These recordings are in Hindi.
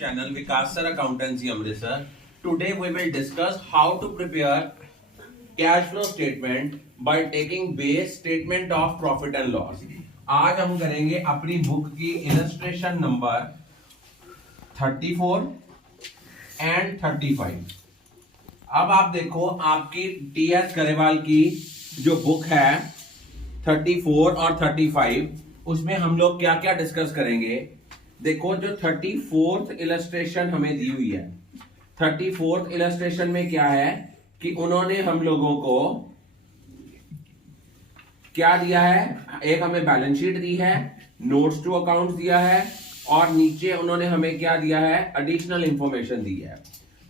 channel Vikas Sir Accountancy Amritsar. Today we will discuss how to prepare cash flow statement by taking base statement of profit and loss. आज हम करेंगे अपनी बुक की इलस्ट्रेशन नंबर 34 एंड 35। अब आप देखो आपकी टीएस गरेवाल की जो बुक है 34 और 35, उसमें हम लोग क्या क्या डिस्कस करेंगे। देखो जो 34th इलस्ट्रेशन हमें दी हुई है, 34th इलस्ट्रेशन में क्या है कि उन्होंने हम लोगों को क्या दिया है, एक हमें बैलेंस शीट दी है, नोट्स टू अकाउंट्स दिया है और नीचे उन्होंने हमें क्या दिया है, एडिशनल इंफॉर्मेशन दी है।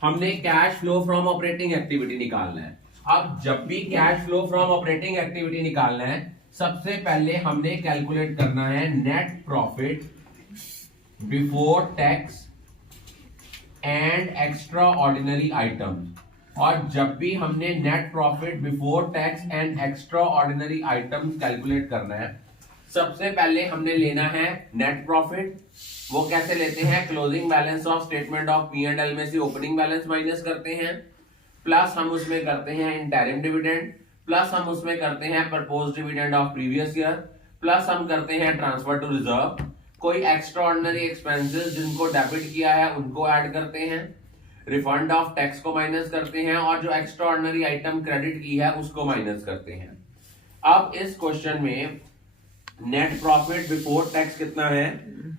हमने cash flow from operating activity निकालना है। अब जब भी cash flow from operating activity निकालना है, सबसे पहले हमने कैलकुलेट करना है net profit before tax and extraordinary items. और जब भी हमने net profit before tax and extraordinary items calculate करना है, सबसे पहले हमने लेना है नेट प्रॉफिट। वो कैसे लेते हैं, closing balance of statement of P and L में से ओपनिंग बैलेंस माइनस करते हैं, प्लस हम उसमें करते हैं इंटरिम डिविडेंड, प्लस हम उसमें करते हैं proposed dividend of previous year, plus हम करते हैं ट्रांसफर टू रिजर्व। कोई एक्स्ट्रा ऑर्डिनरी एक्सपेंसेस जिनको डेबिट किया है उनको ऐड करते हैं, रिफंड ऑफ टैक्स को माइनस करते हैं और जो एक्स्ट्रा ऑर्डिनरी आइटम क्रेडिट की है उसको माइनस करते हैं। अब इस क्वेश्चन में नेट प्रॉफिट बिफोर टैक्स कितना है,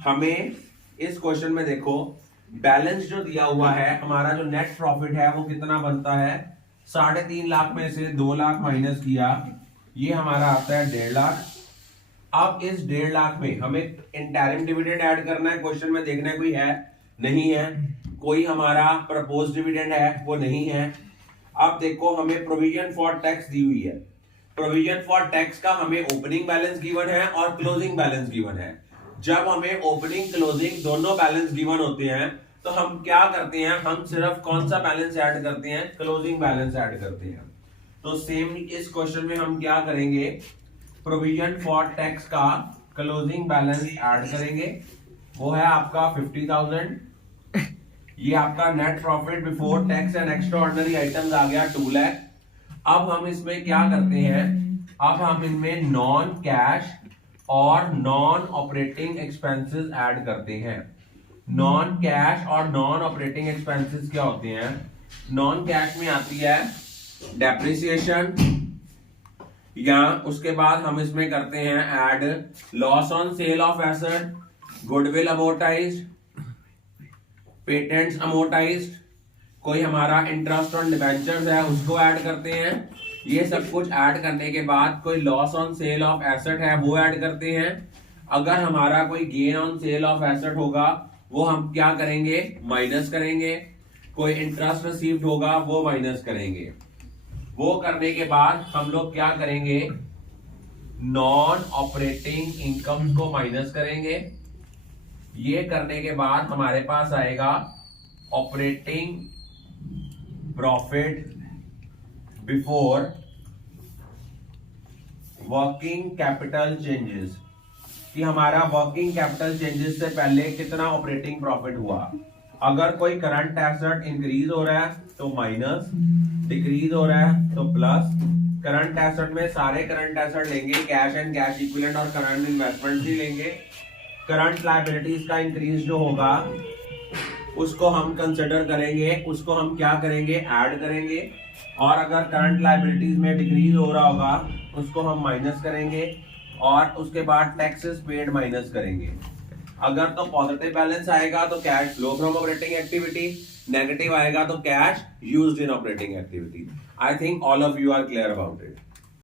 हमें इस क्वेश्चन में देखो बैलेंस जो दिया हुआ है, हमारा जो नेट प्रॉफिट है वो कितना बनता है, 3.5 लाख में से 2 लाख माइनस किया, ये हमारा आता है 1.5 लाख। अब इस 1.5 लाख में हमें इंटरिम डिविडेंड ऐड करना है। क्वेश्चन में देखना कोई है, नहीं है। कोई हमारा प्रपोज्ड डिविडेंड है, वो नहीं है। अब देखो हमें प्रोविजन फॉर टैक्स दी हुई है। प्रोविजन फॉर टैक्स का हमें ओपनिंग बैलेंस गिवन है और क्लोजिंग बैलेंस गिवन है। जब हमें ओपनिंग क्लोजिंग दोनों बैलेंस गिवन होते हैं तो हम क्या करते हैं, हम सिर्फ कौन सा बैलेंस ऐड करते हैं, क्लोजिंग बैलेंस ऐड करते हैं। तो सेम इस क्वेश्चन में हम क्या करेंगे, प्रोविजन फॉर टैक्स का क्लोजिंग बैलेंस ऐड करेंगे, वो है आपका 50,000। ये आपका net profit before tax and extraordinary items आ गया 2 लाख। अब हम इसमें क्या करते हैं, अब हम इनमें नॉन कैश और नॉन ऑपरेटिंग एक्सपेंसेस ऐड करते हैं। नॉन कैश और नॉन ऑपरेटिंग एक्सपेंसेस क्या होते हैं, नॉन कैश में आती है डेप्रिसिएशन, या उसके बाद हम इसमें करते हैं add loss on sale of asset, goodwill amortised, patents amortised, कोई हमारा इंटरेस्ट ऑन डिबेंचर्स है उसको ऐड करते हैं। ये सब कुछ ऐड करने के बाद कोई loss on sale of asset है वो ऐड करते हैं। अगर हमारा कोई gain on sale of asset होगा वो हम क्या करेंगे, माइनस करेंगे। कोई इंटरेस्ट रिसीव्ड होगा वो माइनस करेंगे। वो करने के बाद हम लोग क्या करेंगे, नॉन ऑपरेटिंग इनकम को माइनस करेंगे। ये करने के बाद हमारे पास आएगा operating profit before working capital changes, कि हमारा वर्किंग कैपिटल चेंजेस से पहले कितना ऑपरेटिंग प्रॉफिट हुआ। अगर कोई करंट एसेट इंक्रीज हो रहा है तो माइनस, डिक्रीज हो रहा है तो प्लस। करंट एसेट में सारे करंट एसेट लेंगे, कैश एंड कैश इक्विवेलेंट और करंट इन्वेस्टमेंट ही लेंगे। करंट लायबिलिटीज का इंक्रीज जो होगा उसको हम कंसिडर करेंगे, उसको हम क्या करेंगे, ऐड करेंगे। और अगर करंट लायबिलिटीज में डिक्रीज हो रहा होगा उसको हम माइनस करेंगे और उसके बाद टैक्सेस पेड माइनस करेंगे। अगर तो पॉजिटिव बैलेंस आएगा तो cash flow from operating activity, negative आएगा तो cash used in operating activity. I think all of you are clear about it.